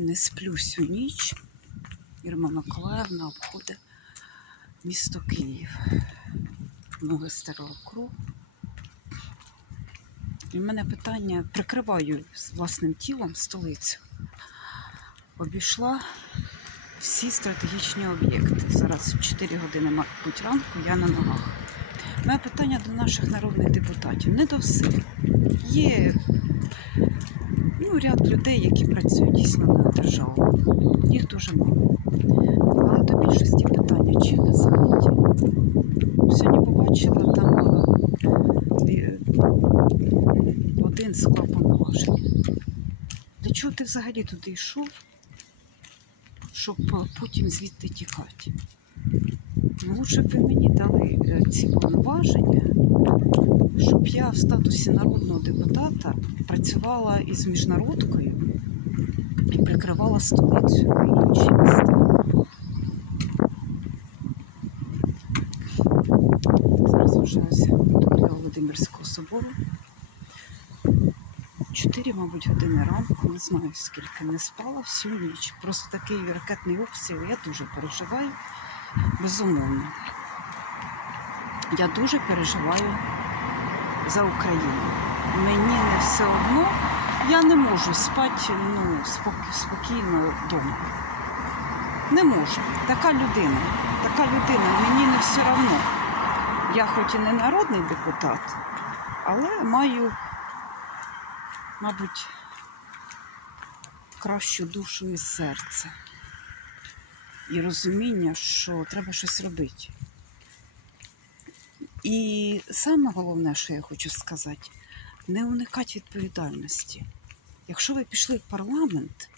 не сплю всю ніч. Ірма Миколаївна обходить місто Київ. Ноги старого кругу. І в мене питання прикриваю власним тілом столицю. Обійшла всі стратегічні об'єкти. Зараз 4 години, мабуть, ранку я на ногах. Моє питання до наших народних депутатів, не до всіх. Є ряд людей, які працюють дійсно на державу. Їх дуже мало. Але до більшості питання, чим ви зайняті? Сьогодні побачила там е, один склад повноважень. Для чого ти взагалі туди йшов, щоб потім звідти тікати? Ну, лучше б ви мені дали е, ці повноваження, я в статусі народного депутата працювала із міжнародкою і прикривала столицю і інші міста. Зараз вважаюся біля Володимирського собору. Чотири, мабуть, години ранку, не знаю скільки, не спала всю ніч. Просто такий ракетний обстріл, я дуже переживаю, безумовно. Я дуже переживаю за Україну. Мені не все одно, я не можу спати ну, спокійно вдома. Не можу. Така людина, така людина, мені не все одно. Я хоч і не народний депутат, але маю, мабуть, кращу душу і серце. І розуміння, що треба щось робити. І саме головне, що я хочу сказати, не уникати відповідальності. Якщо ви пішли в парламент,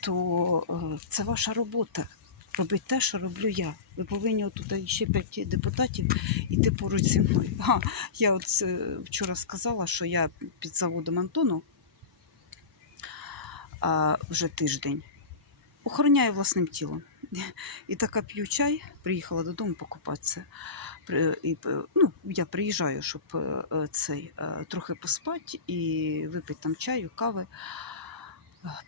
то е, це ваша робота. Робити те, що роблю я. Ви повинні туди ще п'ять депутатів іти поруч зі мною. А, я от е, вчора сказала, що я під заводом Антону а, вже тиждень охороняю власним тілом. І така п'ю чай, приїхала додому покупатися. І, ну, я приїжджаю, щоб е, е, цей, е, трохи поспати і випити там чаю, кави,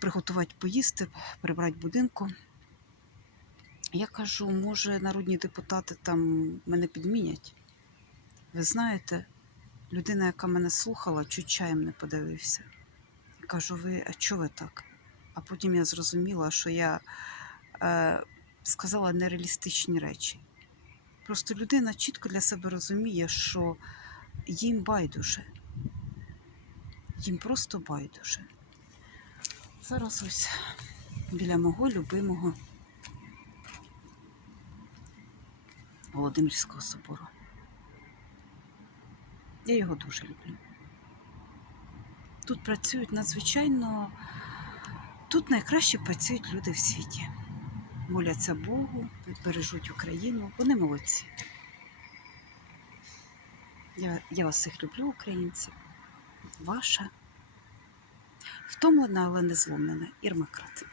приготувати поїсти, прибрати будинку. Я кажу, може, народні депутати там мене підмінять. Ви знаєте, людина, яка мене слухала, чуть чаєм не подивився. Кажу, ви, а чого ви так? А потім я зрозуміла, що я сказала нереалістичні речі. Просто людина чітко для себе розуміє, що їм байдуже. Їм просто байдуже. Зараз ось біля мого любимого Володимирського собору. Я його дуже люблю. Тут працюють надзвичайно, тут найкраще працюють люди в світі. Моляться Богу, бережуть Україну. Вони молодці. Я, я вас всіх люблю, українці. Ваша втомлена, але не зломлена Ірма Крат.